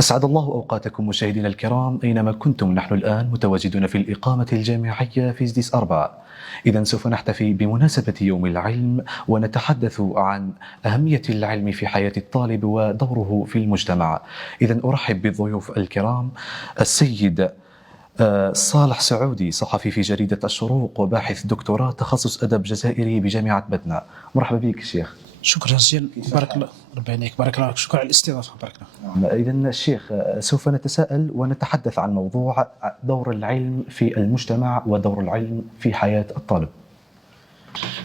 أسعد الله أوقاتكم مشاهدينا الكرام أينما كنتم. نحن الآن متواجدون في الإقامة الجامعية في زديس 4. إذن سوف نحتفي بمناسبة يوم العلم ونتحدث عن أهمية العلم في حياة الطالب ودوره في المجتمع. إذن أرحب بالضيوف الكرام السيد صالح سعودي، صحفي في جريدة الشروق وباحث دكتوراه تخصص أدب جزائري بجامعة بدنا. مرحبا بك شيخ. شكرا جزيلا، بارك الله ربي يعينك، بارك الله، شكرا على الاستضافه، بارك الله. إذن الشيخ، سوف نتساءل ونتحدث عن موضوع دور العلم في المجتمع ودور العلم في حياة الطالب.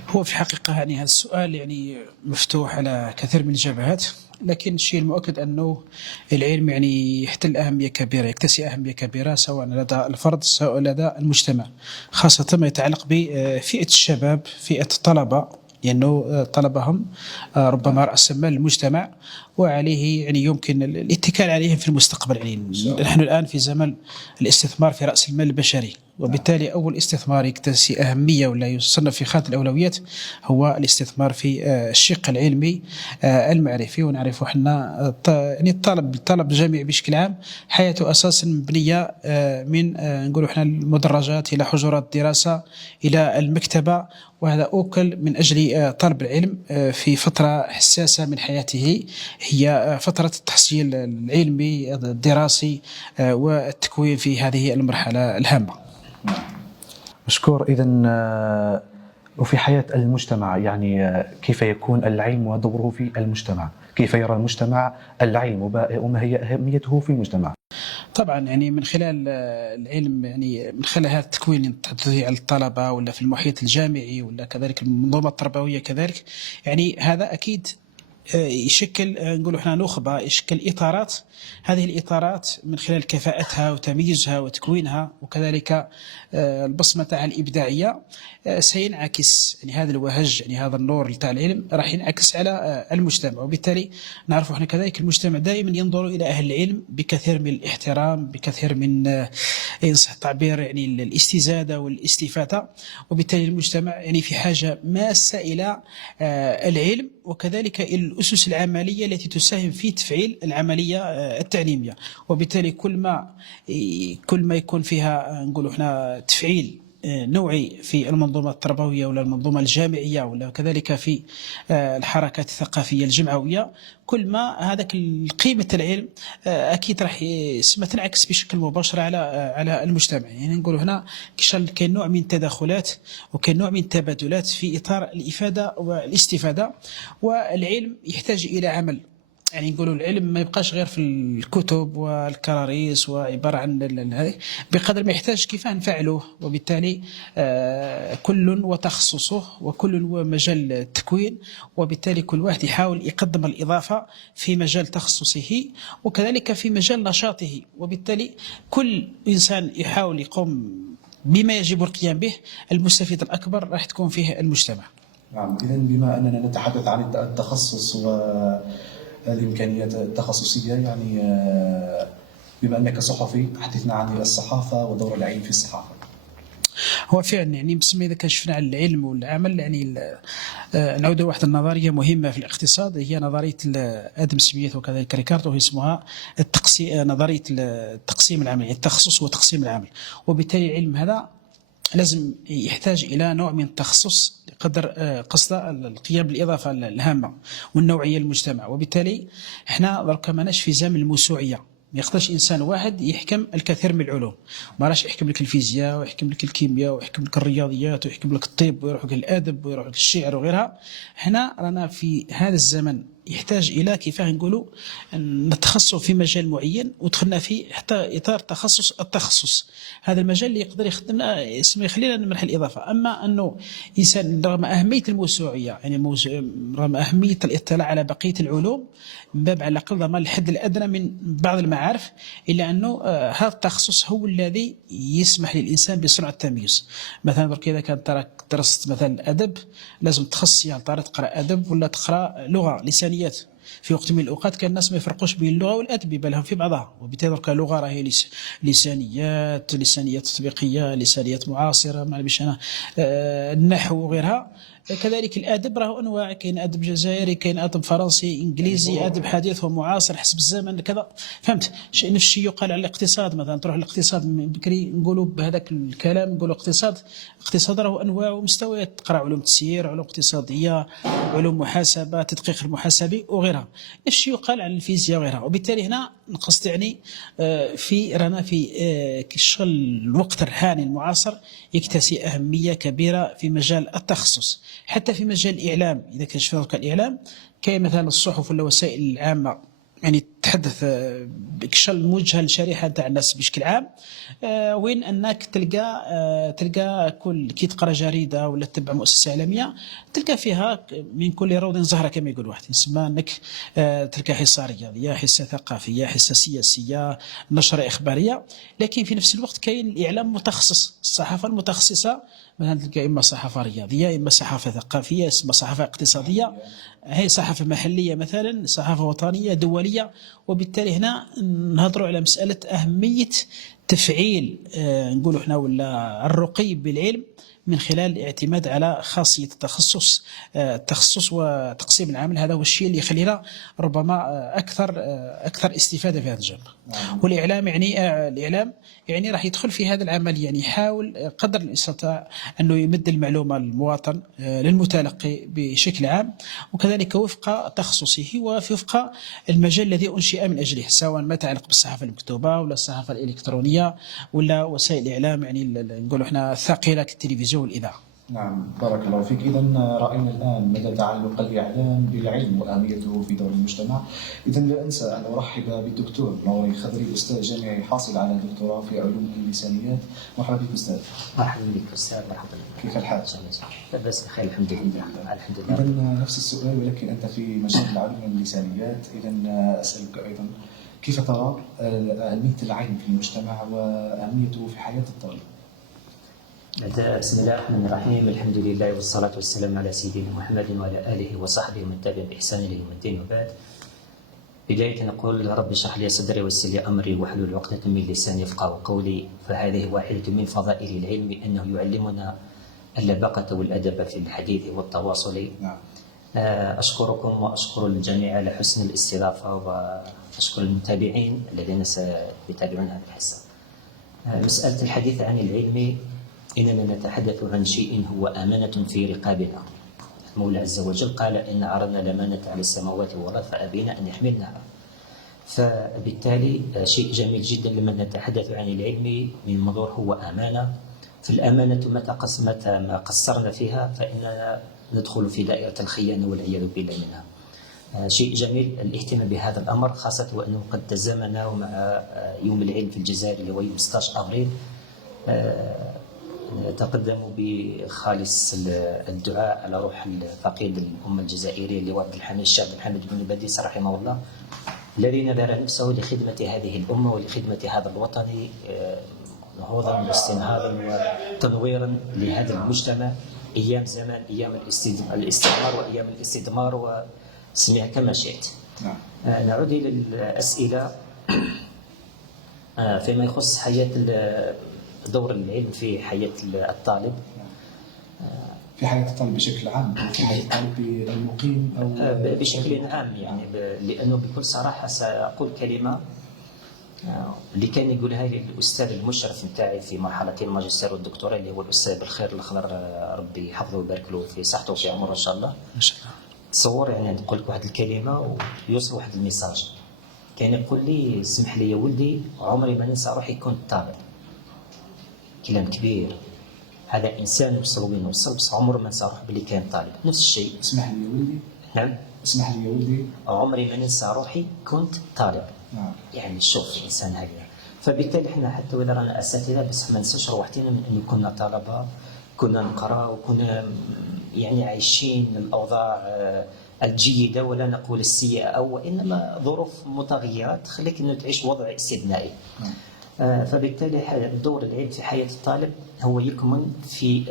هو في حقيقه هذا السؤال مفتوح على كثير من الجبهات، لكن الشيء المؤكد انه العلم يحتل اهميه كبيره، يكتسي اهميه كبيره سواء لدى الفرد سواء لدى المجتمع، خاصه ما يتعلق بفئه الشباب، فئه الطلبه، لأنه طلبهم ربما رأس مال المجتمع، وعليه يمكن الاتكال عليهم في المستقبل. نحن الآن في زمن الاستثمار في رأس المال البشري، وبالتالي أول استثمار يكتسي أهمية ولا يصنف في خانة الأولويات هو الاستثمار في الشق العلمي المعرفي. ونعرف احنا الطالب الجامعي بشكل عام حياته أساسا مبنية من نقول احنا المدرجات إلى حجرات الدراسة إلى المكتبة، وهذا أوكل من أجل طلب العلم في فترة حساسة من حياته، هي فترة التحصيل العلمي الدراسي والتكوين في هذه المرحلة الهامة. مشكور. إذن وفي حياة المجتمع كيف يكون العلم ودوره في المجتمع؟ كيف يرى المجتمع العلم وما هي أهميته في المجتمع؟ طبعا من خلال العلم، من خلال هذا التكوين نتحدث على الطلبة ولا في المحيط الجامعي ولا كذلك المنظومة التربوية كذلك، هذا أكيد يشكل نقول احنا نخبة، يشكل إطارات. هذه الإطارات من خلال كفاءتها وتمييزها وتكوينها وكذلك البصمة تاعها الإبداعية سينعكس هذا الوهج، هذا النور تاع العلم راح ينعكس على المجتمع. وبالتالي نعرف احنا كذلك المجتمع دائما ينظر إلى أهل العلم بكثير من الاحترام، بكثير من إن صح التعبير الاستزادة والاستفادة. وبالتالي المجتمع في حاجة ماسة إلى العلم وكذلك الأسس العملية التي تساهم في تفعيل العملية التعليمية. وبالتالي كل ما يكون فيها نقول احنا تفعيل نوعي في المنظومة التربوية ولا المنظومة الجامعية ولا كذلك في الحركات الثقافية الجمعوية، كل ما هذاك قيمة العلم أكيد راح تنعكس بشكل مباشر على المجتمع. نقول هنا كاين نوع من التداخلات وكاين نوع من التبادلات في إطار الإفادة والاستفادة. والعلم يحتاج إلى عمل، نقولوا العلم ما يبقاش غير في الكتب والكراريس وعبارة عن هذه، بقدر ما يحتاج كيف نفعله. وبالتالي كل وتخصصه وكل ومجال التكوين، وبالتالي كل واحد يحاول يقدم الإضافة في مجال تخصصه وكذلك في مجال نشاطه. وبالتالي كل إنسان يحاول يقوم بما يجب القيام به، المستفيد الأكبر راح تكون فيه المجتمع. نعم. إذن بما أننا نتحدث عن التخصص والإمكانيات التخصصية، بما أنك صحفي حدثنا عن الصحافة ودور العلم في الصحافة. هو فعلا بسم إذا كشفنا على العلم والعمل، نعود لواحد النظرية مهمة في الاقتصاد، هي نظرية آدم سميث وكذلك ريكاردو، وهي اسمها نظرية التقسيم العمل، التخصص وتقسيم العمل. وبالتالي العلم هذا لازم يحتاج إلى نوع من التخصص قدر قصد القيام بالإضافة الهامة والنوعية للمجتمع. وبالتالي احنا ضرب ماناش في زمن الموسوعية، ما يقدرش إنسان واحد يحكم الكثير من العلوم، ما راش يحكم لك الفيزياء ويحكم لك الكيمياء ويحكم لك الرياضيات ويحكم لك الطب ويروح لك الأدب ويروح لك الشعر وغيرها. هنا رانا في هذا الزمن يحتاج إلى كيف نقولوا نتخصص في مجال معين، ودخلنا فيه حتى إطار التخصص. هذا المجال اللي يقدر يخدمنا يخلينا نمنح الإضافة. أما أنه إنسان رغم أهمية الموسوعية، رغم أهمية الاطلاع على بقية العلوم من باب على الأقل ضمان الحد الأدنى من بعض المعارف، إلا أنه هذا التخصص هو الذي يسمح للإنسان بصنع التمييز. مثلا إذا كان درست مثلا أدب، لازم تخصصي تقرأ أدب ولا تقرأ لغة لسانيات. في وقت من الأوقات كان الناس ما يفرقوش بين اللغة والأدب، بل في بعضها. وبالتالي اللغة راهي لسانيات تطبيقية، لسانيات معاصرة، النحو وغيرها. كذلك الادب راه انواع، كاين ادب جزائري، كاين ادب فرنسي، انجليزي، ادب حديث ومعاصر حسب الزمن كذا. فهمت؟ نفس الشيء يقال على الاقتصاد مثلا، تروح للاقتصاد من بكري نقولوا بهذاك الكلام نقولوا اقتصاد راه انواع ومستويات، تقرا علوم تسيير، علوم اقتصاديه، علوم محاسبه، تدقيق المحاسبي وغيرها. نفس الشيء يقال على الفيزياء وغيرها. وبالتالي هنا نقصد يعني رانا في الشغل الوقت الحالي المعاصر يكتسي أهمية كبيرة في مجال التخصص، حتى في مجال الإعلام. إذا كان شفنا الإعلام كاين مثلا الصحف ولا وسائل العامة يعني تتحدث بشكل موجهه للشريحه تاع الناس بشكل عام، وين انك تلقى كل كي تقرا جريده ولا تتبع مؤسسه اعلاميه تلقى فيها من كل روض زهره كما يقول واحد، يسمى انك تلقى حصه رياضيه، حصه ثقافيه، حصه سياسيه، نشره اخباريه. لكن في نفس الوقت كاين الاعلام متخصص، الصحافه المتخصصه مثلا تلقى اما صحافه رياضيه، اما صحافه ثقافيه، اما صحافه اقتصاديه، هي صحافة محلية مثلا، صحافة وطنية، دولية. وبالتالي هنا نهضروا على مسألة أهمية تفعيل نقولوا احنا ولا الرقي بالعلم من خلال الاعتماد على خاصية التخصص وتقسيم العمل. هذا هو الشيء اللي يخلينا ربما أكثر استفادة في هذا الجانب. والإعلام يعني راح يدخل في هذا العمل، يعني يحاول قدر الاستطاع أنه يمد المعلومة للمواطن للمتلقي بشكل عام، وكذلك وفق تخصصه ووفق المجال الذي أنشئ من أجله، سواء ما يتعلق بالصحافة المكتوبة ولا الصحافة الإلكترونية ولا وسائل الإعلام يعني نقولوا احنا الثقيلة كالتلفزيون والإذاعة. نعم، بارك الله فيك. إذا رأينا الآن مدى تعلق الإعلام بالعلم وأهميته في دور المجتمع. إذا لا أنسى أن أرحب بالدكتور نوري خضري، أستاذ جامعي حاصل على الدكتوراه في علوم اللسانيات. مرحبا بك أستاذ. مرحبا بك أستاذ، مرحبا بك. كيف الحال؟ لا بأس بخير الحمد لله. الحمد لله. إذا نفس السؤال ولكن أنت في مجال العلوم اللسانيات. إذا أسألك أيضا كيف ترى أهمية العلم في المجتمع وأهميته في حياة الطالب؟ بسم الله الرحمن الرحيم، الحمد لله والصلاة والسلام على سيدنا محمد وعلى آله وصحبه ومن تبع بإحسان إلى يوم الدين. وبعد، بداية نقول رب اشرح لي صدري ويسر لي أمري واحلل عقدة من لساني يفقهوا قولي. فهذه واحدة من فضائل العلم، أنه يعلمنا اللباقة والأدب في الحديث والتواصل. أشكركم وأشكر الجميع على حسن الاستضافة، وأشكر المتابعين الذين سيتابعون هذه الحصة. مسألة الحديث عن العلم، إننا نتحدث عن شيء هو أمانة في رقابنا. المولى عز وجل قال: إن عرضنا الأمانة على السماوات والأرض فأبينا أن يحملنها. فبالتالي شيء جميل جدا لما نتحدث عن العلم من منظور هو أمانة. فالأمانة متى ما قصرنا فيها فإننا ندخل في دائرة الخيانة والعياذ بالله منها. شيء جميل الاهتمام بهذا الأمر، خاصة وأنه قد تزامن مع يوم العلم في الجزائر اللي هو يوم 16 أبريل. نتقدم بخالص الدعاء على روح الفقيد الأمة الجزائرية اللي هو الشاب محمد بن باديس رحمه الله، الذي نذر نفسه لخدمة هذه الأمة ولخدمة هذا الوطن، نهوضا واستنهاضا وتنويرا لهذا المجتمع. أيام زمان، أيام الاستعمار وأيام الاستدمار، وسمع كما شئت. نعود إلى الأسئلة. فيما يخص حياة دور العلم في حياة الطالب، في حياة الطالب بشكل عام، في حياة الطالب المقيم أو بشكل عام يعني لأنه بكل صراحة سأقول كلمة اللي كان يقولها لي الأستاذ المشرف نتاعي في مرحلة الماجستير والدكتوراه، اللي هو الأستاذ بالخير الأخضر، ربي يحفظه ويبارك له في صحته وفي عمره إن شاء الله. تصور يعني نقول لك واحد الكلمة ويوصل واحد الميساج. كان يقول لي: اسمح لي يا ولدي، عمري ما ننسى روحي كنت طالب. كلام كبير، هذا إنسان وصل وين وصل، بس عمره ما ننسى روحي باللي كان طالب. نفس الشيء. اسمح لي يا ولدي. نعم. اسمح لي يا ولدي، عمري ما ننسى روحي كنت طالب. يعني شوف الإنسان هذا. فبالتالي احنا حتى وإذا رانا أساتذة بس ما ننساش روحتنا من أن كنا طلبة، كنا نقرأ وكنا يعني عايشين الأوضاع الجيدة ولا نقول السيئة، أو إنما ظروف متغيرات تخليك أنه تعيش وضع استثنائي. فبالتالي دور العلم في حياة الطالب هو يكمن في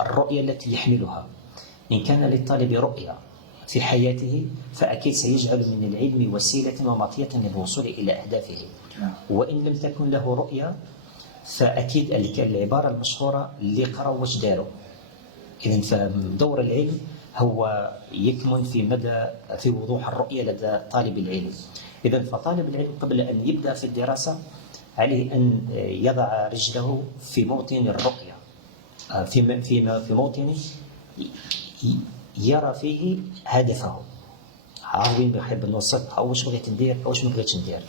الرؤية التي يحملها. إن كان للطالب رؤية في حياته فأكيد سيجعل من العلم وسيلة ومطية للوصول إلى أهدافه. وإن لم تكن له رؤية فأكيد العبارة المشهورة: اللي قرأ واش داروا. إذن فدور العلم هو يكمن في وضوح الرؤية لدى طالب العلم. إذن فطالب العلم قبل أن يبدأ في الدراسة عليه أن يضع رجله في موطن الرؤية، في موطن يرى فيه هدفه، وين بحب نوصل، أو واش بغيت ندير أو واش ما بغيتش ندير،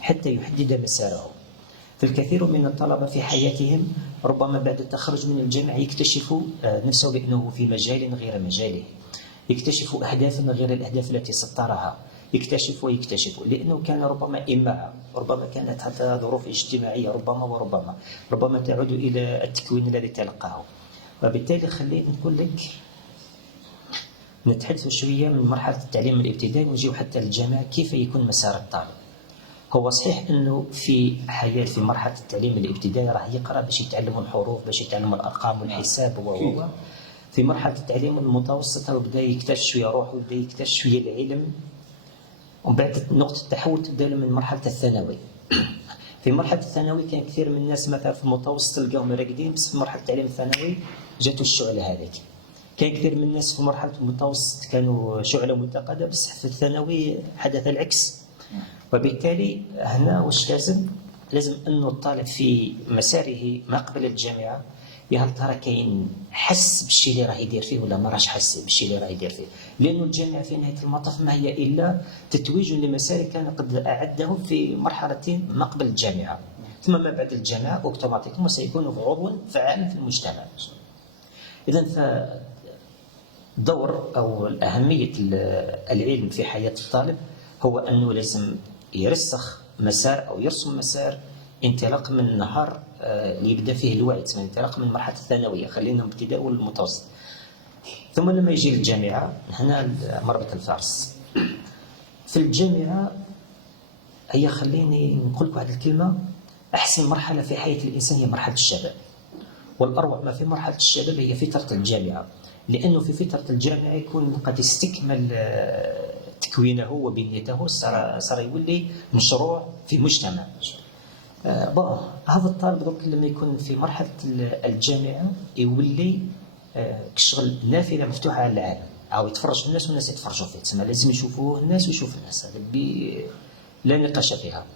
حتى يحدد مساره. فالكثير من الطلبة في حياتهم ربما بعد التخرج من الجامعة يكتشفوا نفسه بأنه في مجال غير مجاله، يكتشفوا أهدافا غير الأهداف التي سطرها، يكتشف لأنه كان ربما إماعة، ربما كانت حتى ظروف اجتماعية، ربما تعود إلى التكوين الذي تلقاه. وبالتالي خلينا نقول لك نتحدث شوية من مرحلة التعليم الابتدائي ونجيو حتى الجامعة كيف يكون مسار الطالب. هو صحيح أنه في مرحلة التعليم الابتدائي راح يقرأ باش يتعلم الحروف، باش يتعلم الأرقام والحساب في مرحلة التعليم المتوسط هو بدا يكتشف شوية روحه وبدا يكتشف شوية العلم، ومن بعد نقطة التحول تبدا من مرحلة الثانوي. في مرحلة الثانوي كان كثير من الناس مثلا في المتوسط تلقاهم راقدين، بس في مرحلة التعليم الثانوي جاتو الشعلة هذيك. كان كثير من الناس في مرحلة المتوسط كانوا شعلة متقدة، بس في الثانوي حدث العكس. وبالتالي هنا واش لازم أنه الطالب في مساره ما قبل الجامعة هل ترى كاين حس بالشيء اللي راه يدير فيه ولا ما راهش حس بالشيء اللي راه يدير فيه، لأنه الجامعة في نهاية المطاف ما هي إلا تتويج لمسار كان قد أعده في مرحلة ما قبل الجامعة، ثم ما بعد الجامعة أوتوماتيكمون سيكون عضو فعال في المجتمع. إذن فدور أو أهمية العلم في حياة الطالب هو أنه لازم يرسخ مسار أو يرسم مسار انطلاق من النهار اللي يبدا فيه الوعي، انطلاق من مرحله الثانويه، خلينا ابتداء والمتوسط، ثم لما يجي للجامعه هنا مربط الفرس. في الجامعه هي خليني نقول لك واحد الكلمه، احسن مرحله في حياه الانسان هي مرحله الشباب، والاروع ما في مرحله الشباب هي فتره الجامعه، لانه في فتره الجامعه يكون قد استكمل تكوينه وبنيته، صار يولي مشروع في مجتمع. هذا الطالب دوك لما يكون في مرحلة الجامعة يولي كشغل نافذة مفتوحة على العالم، أو يتفرج في الناس والناس يتفرجوا فيه، تسمى لازم يشوفوه الناس ويشوف الناس، هذا لا نقاش فيها.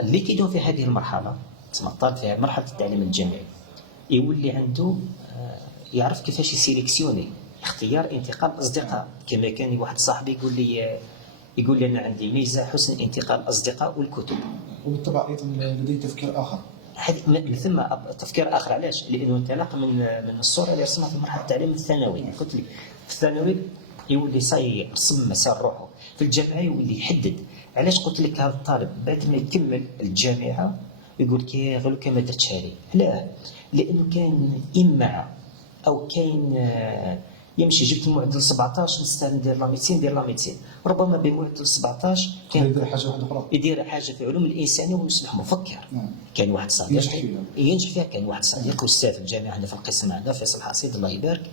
اللي كيدوم في هذه المرحلة تسمى الطالب في مرحلة التعليم الجامعي يولي عنده يعرف كيفاش يسيليكسيوني، اختيار انتقال الأصدقاء. كما كان واحد صاحبي يقول لي أنا عندي ميزة حسن انتقال الأصدقاء والكتب، وبالطبع أيضا لديه تفكير آخر. ثم تفكير آخر، علاش؟ لأنه انطلاق من الصورة اللي رسمها في مرحلة التعليم الثانوي. قلت لك في الثانوي يولي يرسم مسار روحه، في الجامعة يولي يحدد. علاش قلت لك هذا الطالب بعد ما يكمل الجامعة يقول كي غير كما درت هذه؟ لا، لأنه كان إما أو كاين يمشي جبت المعدل 17 نستاهل ندير لا ميديسين، ندير لا ميديسين، ربما بمعدل 17 كان يدير حاجه واحده اخرى، يدير حاجه في علوم الانسانيه ويصبح مفكر. كان واحد صديق ينجح فيها، كان واحد صديق استاذ في الجامعه هنا في القسم عندنا فيصل حصيد الله يبارك،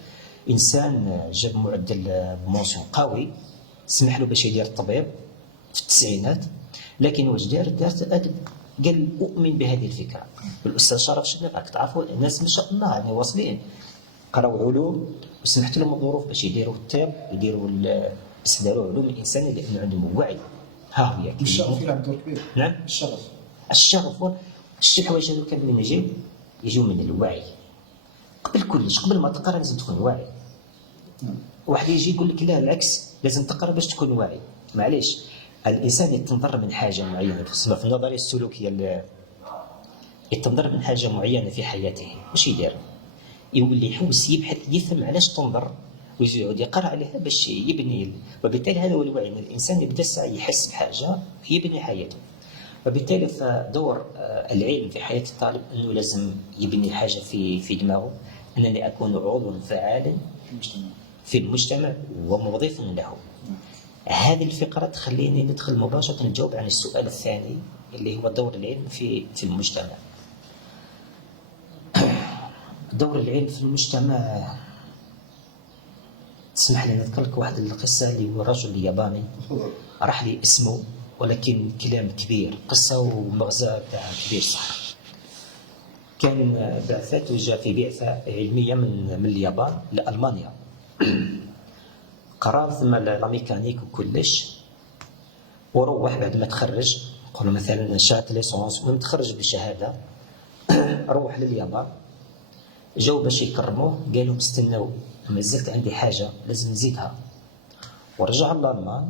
انسان جاب معدل بمونسيون قوي سمح له باش يدير الطبيب في التسعينات، لكن واش دارت قال اؤمن بهذه الفكره. الاستاذ شرف شنو راك تعرفوا الناس ما شاء الله يعني واصلين قراوا علوم وسمحت لهم الظروف باش يديروا الطب يديروا بس داروا علوم الانسان لانه عندهم وعي. ها هي الشغف يلعب دور كبير. نعم الشغف الشي الحوايج هذو كان من يجيو من الوعي. قبل كلش قبل ما تقرا لازم تكون واعي. واحد يجي يقول لك لا العكس لازم تقرا باش تكون واعي. معليش الانسان يتنظر من حاجه معينه تسمى في النظريه السلوكيه يتنظر من حاجه معينه في حياته واش يدير؟ يولي يحوس يبحث يفهم علاش تنظر ويقعد يقرا عليها باش يبني. وبالتالي هذا هو الوعي، ان الانسان يبدا السعي يحس بحاجه يبني حياته. وبالتالي فدور العلم في حياه الطالب انه لازم يبني حاجه في دماغه، انني اكون عضو فعال في المجتمع ومضيف له. هذه الفقره تخليني ندخل مباشره نجاوب عن السؤال الثاني اللي هو دور العلم في المجتمع. دور العلم في المجتمع تسمح لي نذكر لك واحد القصه اللي هو رجل ياباني راح لي اسمه ولكن كلام كبير، قصه ومغزى تاع كبير صح. كان بعثات وجا في بعثة علمية من اليابان لألمانيا. قرا ثم لا ميكانيك وكلش، وروح بعد ما تخرج، نقولوا مثلا شهادة ليسونس ومن تخرج بالشهادة روح لليابان. جاو باش يكرموه، قالوا استناو مازلت عندي حاجة لازم نزيدها. ورجع للألمان،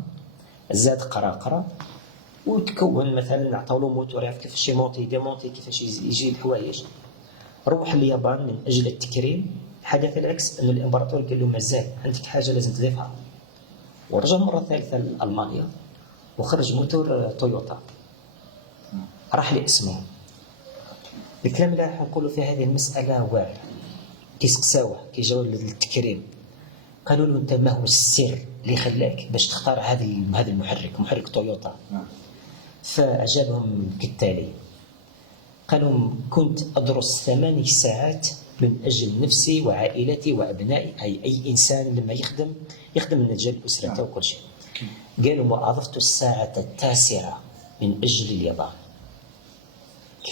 زاد قرا وتكون مثلا عطاولو موتور يعرف كيفاش يمونتي ديمونتي كيفاش يجي الحوايج. روح اليابان من أجل التكريم، حدث العكس أن الإمبراطور قال له مازال عندك حاجة لازم تضيفها. ورجع مرة ثالثة لألمانيا وخرج موتور تويوتا راح لاسمه. الكلام اللي راح نقولوا في هذه المسألة واعر، كيسقساوه كي جاو للتكريم قالوا له أنت ما هو السر اللي خلاك باش تختار هذا المحرك، محرك تويوتا؟ فأجابهم كالتالي، قالوا كنت أدرس 8 ساعات من أجل نفسي وعائلتي وأبنائي، أي إنسان لما يخدم من أجل أسرته وكل شيء. قالوا وأضفت الساعة 9 من أجل اليابان.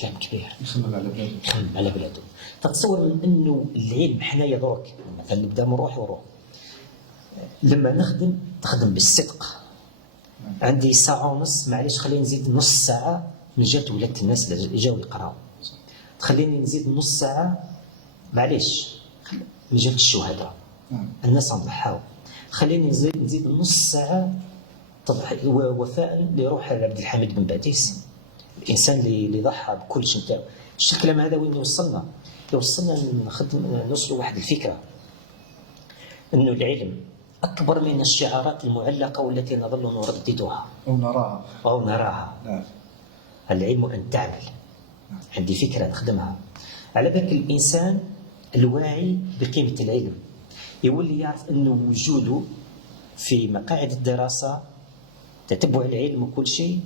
كلام كبير، يخمم على بلاده. تتصور من أنه العلم حنايا دروك مثلا نبدأ نروح لما تخدم بالصدق. عندي ساعة ونص، معليش خليني نزيد نص ساعة من جهة ولاد الناس اللي جاو يقراو، تخليني نزيد نص ساعة معليش من جهة الشهداء الناس نضحاو، خليني نزيد نص ساعة وفاء لروح عبد الحميد بن باديس، الإنسان اللي ضحى بكل شيء نتاعو. الكلام هذا وين يوصلنا نوصلوا واحد الفكرة أنه العلم أكبر من الشعارات المعلقة والتي نظل نرددها أو نراها. العلم أن تعمل. عندي فكرة نخدمها. على بالك الإنسان الواعي بقيمة العلم يولي يعرف أنه وجوده في مقاعد الدراسة، تتبع العلم وكل شيء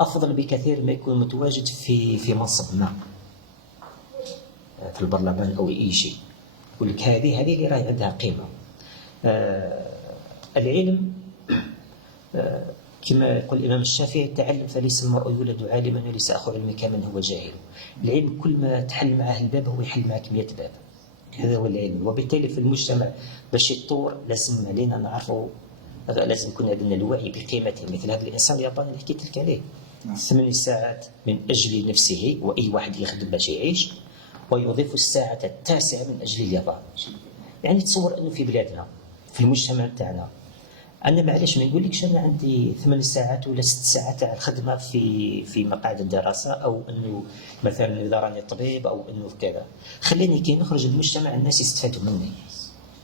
أفضل بكثير ما يكون متواجد في منصب ما في البرلمان أو أي شيء. يقول لك هذه اللي راهي عندها قيمة. العلم كما يقول الإمام الشافعي، تعلم فليس المرء يولد عالما وليس أخو علمك من هو جاهل. العلم كل ما تحل معه الباب هو يحل معك 100 باب. هذا هو العلم. وبالتالي في المجتمع باش يتطور لازم علينا نعرفوا، لازم يكون عندنا الوعي بقيمته. مثل هذا الإنسان الياباني اللي حكيت لك عليه، 8 ساعات من أجل نفسه، وأي واحد يخدم باش يعيش، ويضيف الساعة 9 من أجل اليابان. يعني تصور أنه في بلادنا في المجتمع تاعنا أنا معليش ما نقولكش أنا عندي 8 ساعات ولا 6 ساعات تاع الخدمة في مقاعد الدراسة، أو أنه مثلا إذا راني طبيب أو أنه كذا. خليني كي نخرج للمجتمع الناس يستفادوا مني،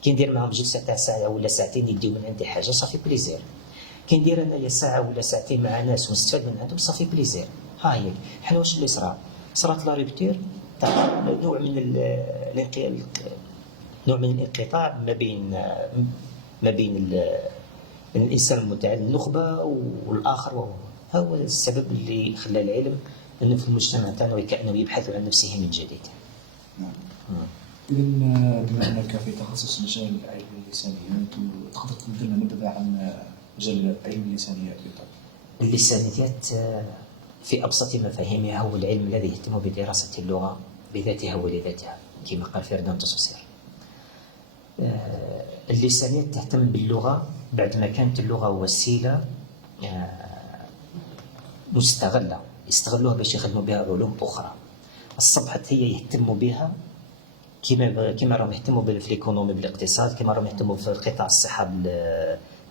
كي ندير معهم جلسة تاع ساعة ولا ساعتين يديو من عندي حاجة صافي بليزير. كي ندير أنا ساعة ولا ساعتين مع ناس ونستفاد من عندهم صافي بليزير. هاي حنا واش اللي صرات لا ريبتير تاع نوع من الانقطاع ما بين الإنسان المتعلم النخبة والآخر. هو السبب اللي خلى العلم أنه في المجتمع تاعنا كأنه يبحث عن نفسه من جديد. إذا بما أنك في تخصص مجال علم اللسانيات، تقدر تقول نبذة عن مجال علم اللسانيات؟ اللسانيات في أبسط مفاهيمها هو العلم الذي يهتم بدراسة اللغة بذاتها ولذاتها، كما قال فردان تصوصير. اللسانيات تهتم باللغة بعد ما كانت اللغة وسيلة مستغلة يستغلوها باش يخدموا بها علوم أخرى. أصبحت هي يهتموا بها كما راهم يهتموا بالايكونومي بالاقتصاد، كما راهم يهتموا في قطاع الصحة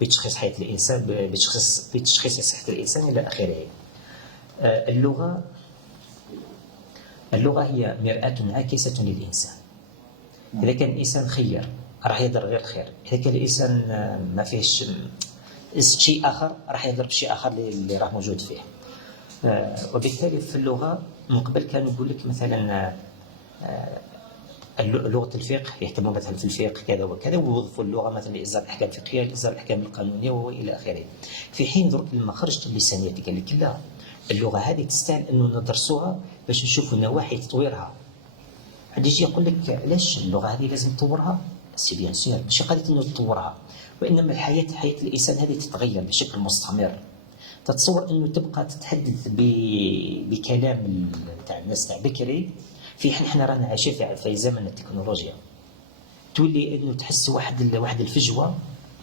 بتشخيص حياة الإنسان، بتشخيص صحة الإنسان إلى آخره. اللغة هي مرآة عاكسة للإنسان. إذا كان الإنسان خير راح يضرب غير الخير، إذا كان الإنسان ما فيهش شيء آخر راح يضرب شيء آخر اللي راه موجود فيه. وبالتالي في اللغة من قبل كانوا يقول لك مثلا لغة الفقه يهتموا مثلا في الفقه كذا وكذا، ويوظفوا اللغة مثلا لإصدار الأحكام الفقهية، لإصدار الأحكام القانونية وإلى آخره. في حين درك لما خرجت اللسانيات قال لك لا، اللغة هذه تستاهل أنه ندرسوها باش نشوفوا نواحي تطويرها. عاد يجي يقول لك علاش اللغة هذه لازم تطورها؟ سي بيان سور ماشي قضية أنه تطورها، وإنما حياة الإنسان هذه تتغير بشكل مستمر. تتصور أنه تبقى تتحدث بكلام تاع الناس تاع بكري حنا رانا عايشين في زمن التكنولوجيا، تولي انه تحس واحد الفجوه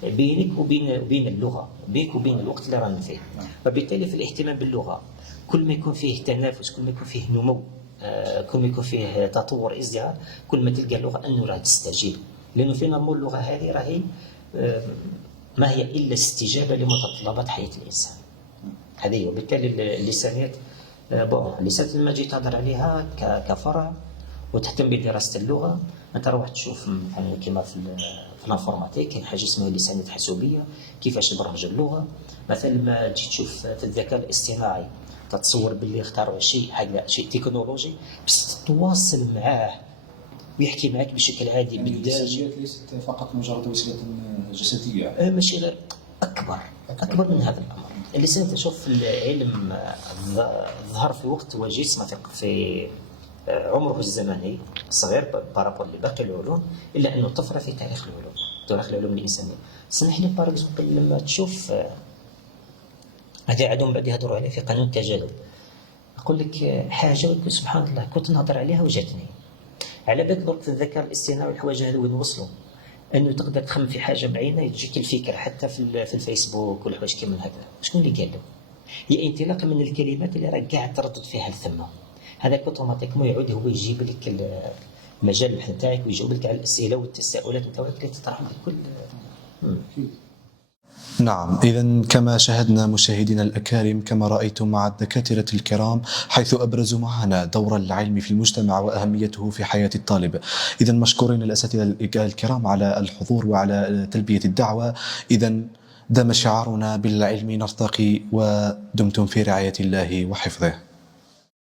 بينك وبين اللغه، بينك وبين الوقت اللي رانا فيه. وبالتالي في الاهتمام باللغه كل ما يكون فيه تنافس، كل ما يكون فيه نمو، كل ما يكون فيه تطور ازدهار، كل ما تلقى اللغه انه راح تستجيب، لانه فينا اللغه هذه راهي ما هي الا استجابه لمتطلبات حياه الانسان هذه. وبالتالي اللسانيات اللسانيات لما جيت تهضر عليها كفرع وتهتم بدراسه اللغه، انت روح تشوف مثلا كما في الانفورماتيك كاين حاجه اسمها اللسانيات الحاسوبيه، كيفاش تبرمج اللغه. مثلا لما تجي تشوف في الذكاء الاصطناعي تتصور باللي اختاروا شيء تكنولوجي بس تتواصل معاه ويحكي معك بشكل عادي يعني بالدارجه. اللسانيات ليست فقط مجرد وسيله جسديه، ماشي غير اكبر من هذا الامر. اللسان تشوف العلم ظهر في وقت وجيت في عمره الزمني صغير بارابول لباقي العلوم، الا انه طفره في تاريخ العلوم الانسانيه. سمح لي لما تشوف هذه عندهم بعد يهضروا عليه في قانون التجاذب، اقول لك حاجه ويقول سبحان الله كنت نهضر عليها وجاتني. على بالك درك في الذكاء الاصطناعي الحوايج هذو وين وصلوا، انه تقدر تخمم في حاجه بعينه تجيك الفكره حتى في الفيسبوك والحوايج كيما هكذا. شكون اللي قال له؟ هي انطلاقا من الكلمات اللي راك قاعد تردد فيها لثمه، هذاك اوتوماتيكمون يعود هو يجيب لك المجال البحث نتاعك ويجاوب لك على الاسئله والتساؤلات نتاعك اللي تطرح لك كل. نعم، إذا كما شاهدنا مشاهدينا الأكارم، كما رأيتم مع الدكاترة الكرام حيث أبرزوا معنا دور العلم في المجتمع وأهميته في حياة الطالب. إذا مشكورين الأساتذة الكرام على الحضور وعلى تلبية الدعوة. إذا دام شعارنا بالعلم نرتقي، ودمتم في رعاية الله وحفظه.